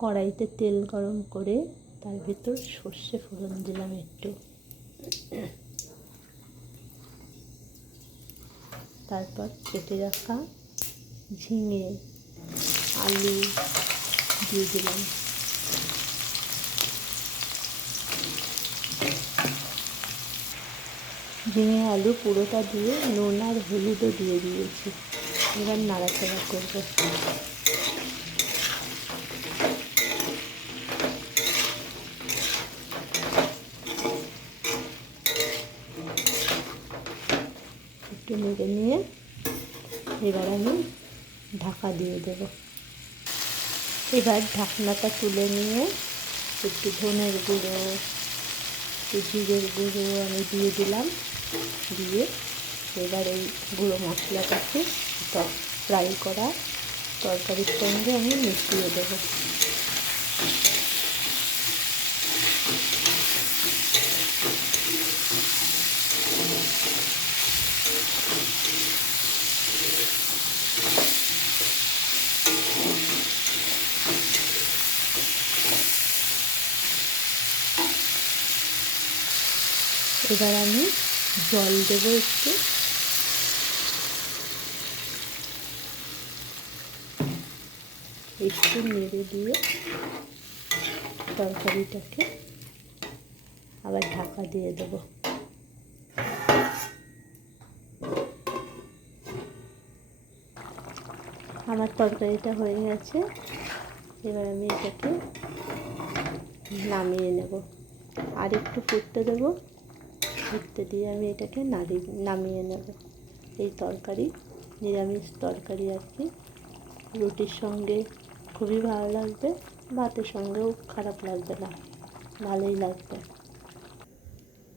কড়াইতে তেল গরম করে তার ভিতর সর্ষে ফোড়ন দিলাম একটু, তারপর কেটে রাখা ঝিঙে আলু দিয়ে দিলাম। ঝিঙে আলু পুরোটা দিয়ে নুন আর হলুদও দিয়ে দিয়েছি। এবার নাড়াচাড়া করব। একটু নেড়ে নিয়ে এবার আমি ঢাকা দিয়ে দেব। এবার ঢাকনাটা তুলে নিয়ে একটু ধনের গুঁড়ো, একটু জিরের গুঁড়ো আমি দিয়ে দিলাম। দিয়ে এবার এই গুঁড়ো মশলাটাকে ফ্রাই করা তরকারির সঙ্গে আমি মিশিয়ে দেবো। এবার আমি জল দেব একটু নেড়ে দিয়ে তরকারিটাকে আবার ঢাকা দিয়ে দেব। আমার তরকারিটা হয়ে গেছে। এবার আমি এটাকে নামিয়ে নেব। আর একটু ফুটতে দেবো। ফুটতে দিয়ে আমি এটাকে নামিয়ে নেব। এই তরকারি নিরামিষ তরকারি আর কি, রুটির সঙ্গে খুবই ভালো লাগবে, ভাতের সঙ্গেও খারাপ লাগবে না, ভালোই লাগবে।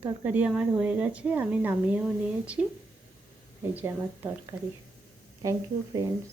তরকারি আমার হয়ে গেছে, আমি নামিয়েও নিয়েছি। এই যে আমার তরকারি। Thank you friends.